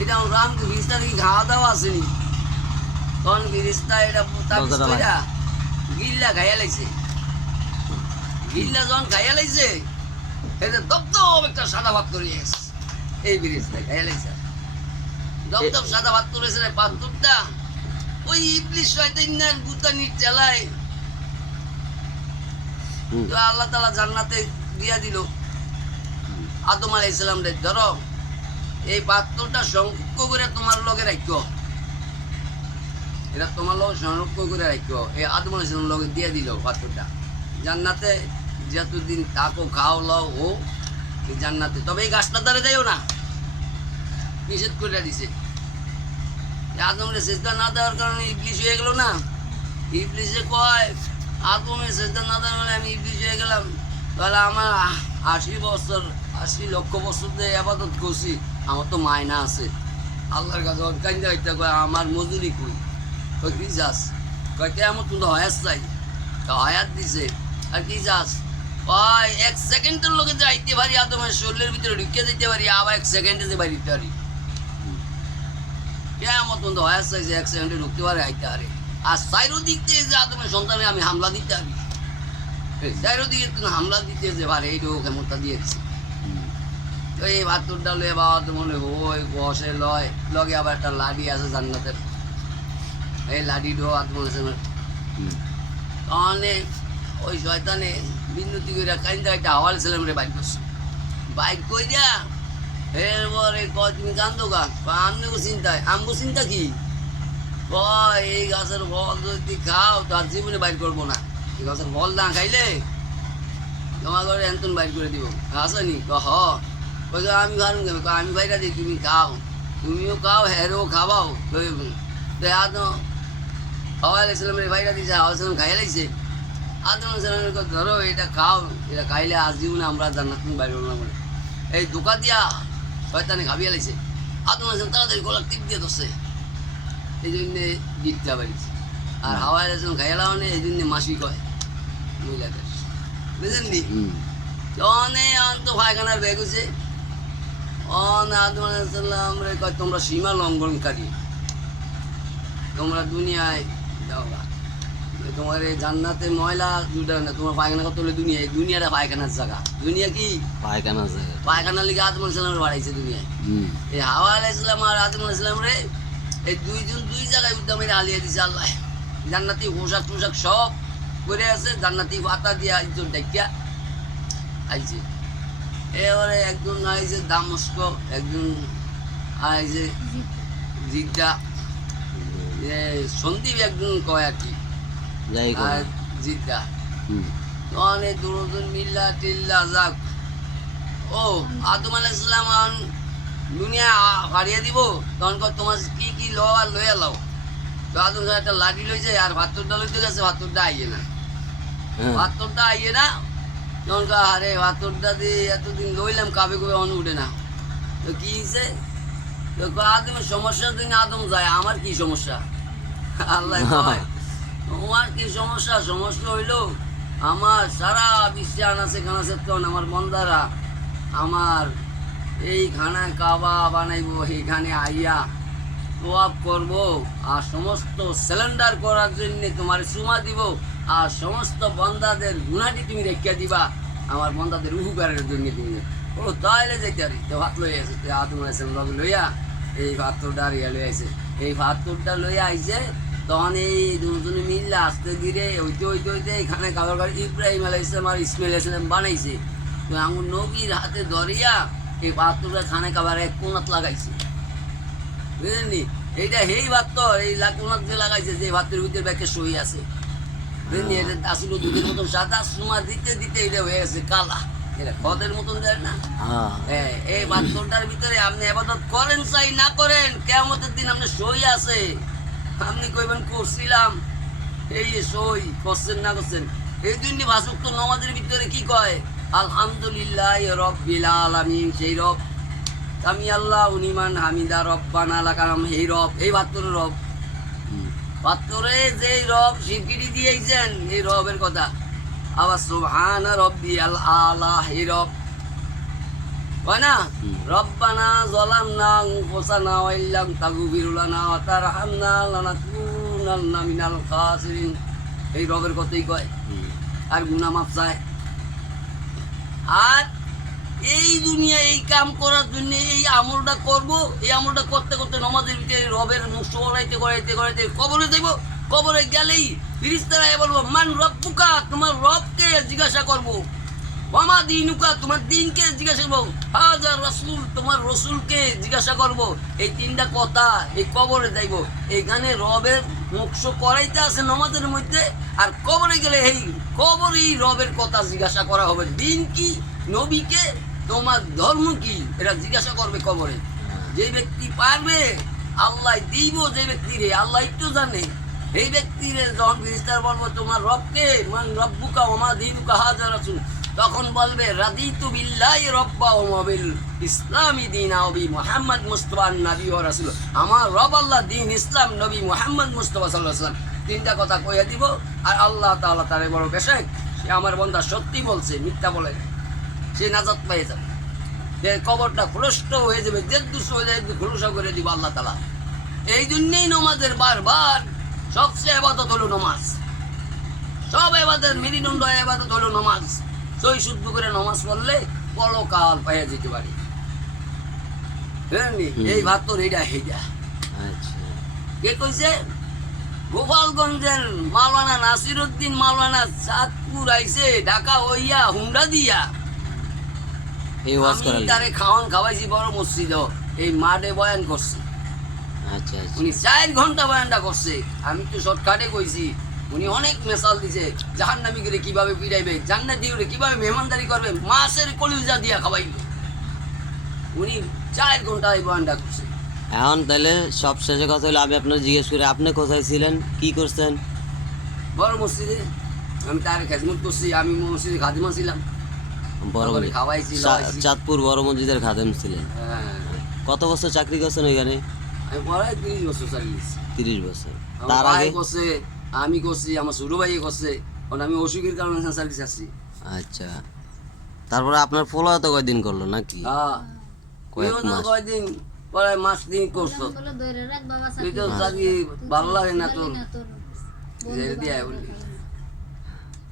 এটা রাম বিরিস্তা কি খাওয়া দাওয়া আসেনি তখন বিরিস্তা এটা গিল্লা খাইয়া লাইছে গিল্লা যখন খাইয়া লাইছে এটা দপদপ একটা সাদা ভাত করে গেছে এই বিরিস্তা খাইয়া লাইছে দপদপ সাদা ভাত করেছে রে পাত্তরটা ওই ইবলিশ শয়তানের বুতানির চালায় তো আল্লাহ তাআলা জান্নাতে দিয়া দিল আদম আলাইহিস সালাম রে ধরো এই পাত্রটা সংরক্ষ করে তোমার লগে রাখো এটা তোমার লগে সংরক্ষ করে রাখো এই আদম আলাইহিস সালাম লগে দিয়ে দিল পাত্রটা জান্নাতে যতদিন থাকো খাও লও ও এই জান্নাতে তবে এই গাছটা দ্বারে যাইও না নিষেধ করে দিছে আদমের সেজদা না দেওয়ার কারণে ইবলিশ হয়ে গেল না ইবলিশে কয় আদমের সেজদা না দেওয়ার কারণে আমি ইবলিশ হয়ে গেলাম তাহলে আমার 80 লক্ষ বছর ধরে আবাদত করছি আমার তো মায়না আছে আল্লাহর কাছে কান্দা হইতে কয় আমার মজুরি কই কই কি যাস কয় কেমন কিন্তু হয়াত চাই হয়াত দিছে আর কি যাস কয় 1 সেকেন্ডের লোকে যাইতে পারি আদমের শরীরের ভিতরে ঢুকে যেতে পারি আবার 1 সেকেন্ডে যে বাইরে দিতে পারি কেমন কিন্তু হয়াত চাইছে 1 সেকেন্ডে ঢুকতে পারে আইতে পারে আর চারিদিক দিয়ে যে আদমের সন্তানে আমি হামলা দিতে পারি চারিদিকে তুমি হামলা দিতে যে পারে এইটুকু কেমনটা দিয়েছি তো এই ভাতটা লয়ে বাবা তো মনে হয় বসে লয় লগে আবার একটা লাডি আছে জান্নাতের এই লাডিটাও আত্মনেছে তাহলে ওই শয়তানে বিন্দুতি করে কাইন্দা একটা হাওয়াল ছিলাম রে বাইক করছে বাইক কই যা এরপরে কয় তুমি কান্দো গা আমনেও চিন্তায় আমগো চিন্তা কি কয় এই গাছের ফল যদি খাও তার জীবনে বাইর করবো না এই গাছের ফল না খাইলে তোমার ঘরে এন্তন বাইর করে দিব আসেনি কহ আমি খান আমি বাইরা দিই তুমি খাও তুমিও খাও হেরও খাওয়াও খাওয়া লাগছিলাম রে বাইরা দিয়েছে হাওয়া সালাম খাইয়া লাগছে আদম সালামের ধরো এটা খাও এটা খাইলে আজ জীবনে আমরা জান্নাত বাইর করবো না বলে এই দোকা দিয়া শয়তানে খাবিয়া লাগছে আদম সালাম তাড়াতাড়ি গলা টিপ দিয়ে ধরছে এই জন্যে গিটটা বাড়িছে আর হাওয়া সালাম খাইয়া লাও এই জন্যে মাসি কয় মহিলাদের বুঝলেন নি অনেক অন্ত পায়খানার ব্যাগ হচ্ছে তোমরা সীমা লঙ্ঘনকারী তোমরা দুনিয়ায় যাও তোমার এই জান্নাতে ময়লা দুটা না তোমার পায়খানা কত হলে দুনিয়া এই দুনিয়াটা পায়খানার জায়গা দুনিয়া কি পায়খানার জায়গা পায়খানার লিগে আদম আলাইহিস বাড়াইছে দুনিয়ায় এই হাওয়া আলাইহিস আর আদম আলাইহিস রে এই দুইজন দুই জায়গায় উদ্যমে আলিয়ে দিছে আল্লাহ জান্নাতি পোশাক টোশাক সব করে আছে জান্নাতি পাতা দিয়া ইজ্জত ডাকিয়া আইছে এবারে একজন আইছে দামস্ক একজন আইছে জিদ্দা সন্দীপ একজন কয় আর কি জিদ্দা অনেক দূরদূর মিল্লা টিল্লা যাক ও আদম আলাইহিস সালাম দুনিয়া হারিয়ে দিব তখন তোমার কি কি লো আর লইয়া লাও তো আদম একটা লাঠি লইছে আর ভাতরটা লইতে গেছে ভাতরটা আইয়ে না ভাতরটা আইয়ে না তখন আরে ভাতরটা দিয়ে এতদিন লইলাম কাবে কবে অন উঠে না তো কি হয়েছে তো আদমের সমস্যার জন্য আদম যায় আমার কি সমস্যা আল্লাহ কয় তোমার কি সমস্যা সমস্যা হইলো আমার সারা বিশ্বে আনাছে খানাছে তখন আমার বন্দারা আমার এই খানায় কাবা বানাইব এইখানে আইয়া তোয়াব করব আর সমস্ত সিলিন্ডার করার জন্য তোমার সুমা দিব আর সমস্ত বন্দাদের গুণাটি তুমি রেখে দিবা আমার বন্দাদের উপকারের জন্য তুমি ও তাইলে যেতে পারি তো ভাত লই আছে তুই আদম আলাইহিস সালাম লইয়া এই ভাতটা রিয়া লই আইছে এই ভাতটা লইয়া আইছে তখন এই দুজনে মিললে আসতে ধীরে হইতে এখানে খাবার ঘর ইব্রাহিম আলাইহিস সালাম আর ইসমাইল আলাইহিস সালাম বানাইছে তো আমার নবীর হাতে ধরিয়া এই ভাতটা খানে খাবার এক কোনাত লাগাইছে বুঝলেন নি এইটা হেই ভাত তো এই কোনাত যে লাগাইছে যে ভাতের ভিতরে ব্যাগে সই আছে বুঝলেন এটা আসলে দুধের মতন সাদা সুমা দিতে দিতে এটা হয়ে গেছে কালা এটা খদের মতন দেয় না হ্যাঁ এই ভাতটার ভিতরে আপনি ইবাদত করেন চাই না করেন কিয়ামতের দিন আপনি সই আছে আপনি কইবেন করছিলাম এই সই করছেন না করছেন এই জন্য ভাসুক তো নামাজের ভিতরে কি কয় আলহামদুলিল্লাহ রব্বিল আলামিন সেই রব আমি আল্লাহ উনিমান হামিদা রব্বানা লাকাম এই রব এই ভাতরে রব ভাতরে যে রব স্বীকৃতি দিয়েছেন এই রবের কথা আবার সুবহানা রব্বিয়াল আলা এই রব হয় না? রব্বানা যালামনা আনফুসানা ওয়া ইল্লাম তাগফির লানা ওয়া তারহামনা লানাকুনান্না মিনাল খাসিরিন। এই রবের কথাই কয়, আর গুনাহ মাফ চায়। আর এই দুনিয়া এই কাম করার জন্য এই আমলটা করব, এই আমলটা করতে করতে নমাজের ভিতরে রবের মুখ করাইতে করাইতে করাইতে কবরে যাইব। কবরে গেলেই ফেরেশতারা বলবো মান রব্বুকা, তোমার রবকে জিজ্ঞাসা করব। ওয়ামা দিনুকা, তোমার দিনকে জিজ্ঞাসা করবো। হাজা রাসূল, তোমার রসুলকে জিজ্ঞাসা করব। এই তিনটা কথা এই কবরে যাইব। এইখানে রবের মুখ করাইতে আছে নমাজের মধ্যে, আর কবরে গেলে এই কবরেই রবের কথা জিজ্ঞাসা করা হবে। দিন কি, নবীকে, তোমার ধর্ম কি, এটা জিজ্ঞাসা করবে কবরে। যে ব্যক্তি পারবে আল্লাহ দিব, যে ব্যক্তিরে আল্লাহ একটু জানে, এই ব্যক্তিরে যখন ফেরেশতারা বলবো তোমার রবকে, মান রব্বুকা ওমা দীনুকা হাজা রাসূল, তখন বলবে রাদিতু বিল্লাহি রব্বা ওয়া বিল ইসলামি দীনা ওয়া বি মুহাম্মদ মুস্তাফা নবী ওয়া রাসূল। আমার রব আল্লাহ, দিন ইসলাম, নবী মুহাম্মদ মুস্তাফা সাল্লাল্লাহু আলাইহি ওয়াসাল্লাম। তিনটা কথা কইয়া দিব। আর আল্লাহ তাআলা তারে বড় বেশক, সে আমার বান্দা সত্যি বলছে, মিথ্যা বলে না, সে নাজাত পেয়ে যাবে। যে কবরটা খুলস্ত হয়ে যাবে, যে দুঃখ হয়ে যাবে খুলসা করে দিব আল্লাহ তাআলা। এই জন্যেই নমাজের বারবার সবচেয়ে ইবাদত হলো নমাজ। সব ইবাদত মেরুদণ্ড ইবাদত হলো নমাজ। সই শুদ্ধ করে নমাজ পড়লে পরকাল পাইয়া যেতে পারি। এই ভাত তো এইটা এইটা কে কইছে? গোপালগঞ্জের মাওলানা নাসিরউদ্দিন মাওলানা চাঁদপুর আইছে ঢাকা হইয়া হুন্ডা দিয়া। আমি তারে খাওয়ান খাওয়াইছি বড় মসজিদ, এই মাঠে বয়ান করছি। উনি 4 ঘন্টা বয়ানটা করছে। আমি তো শর্টকাটে কইছি। উনি অনেক মেসাল দিছে, জাহান্নামী করে কিভাবে পিড়াইবে, জান্নাতি করে কিভাবে মেহমানদারি করবে, মাছের কলিজা দিয়া খাওয়াইবে। উনি 4 ঘন্টা এই বয়ানটা করছে। এখন তাহলে সব শেষে কথা হলো, আমি আপনার জিজ্ঞেস করি আপনি কোথায় ছিলেন, কি করছেন? বড় মসজিদে আমি তার খেজমত করছি। আমি মসজিদে খাদিমা ছিলাম, বড় খাওয়াইছি। চাঁদপুর বড় মসজিদের খাদেম ছিলেন। কত বছর চাকরি করছেন ওইখানে? আমি পড়াই 30 বছর চাকরি করছি। 30 বছর। তার আগে করছে, আমি করছি, আমার ছোট ভাই করছে। কারণ আমি অসুখের কারণে সার্ভিস আসছি। আচ্ছা, তারপরে আপনার ফলো তো কয়দিন করলো নাকি? হ্যাঁ, কয়দিন পরে মাস দিন করছো। তুই তো চাকরি ভালো লাগে না তোর, দিয়া বললি।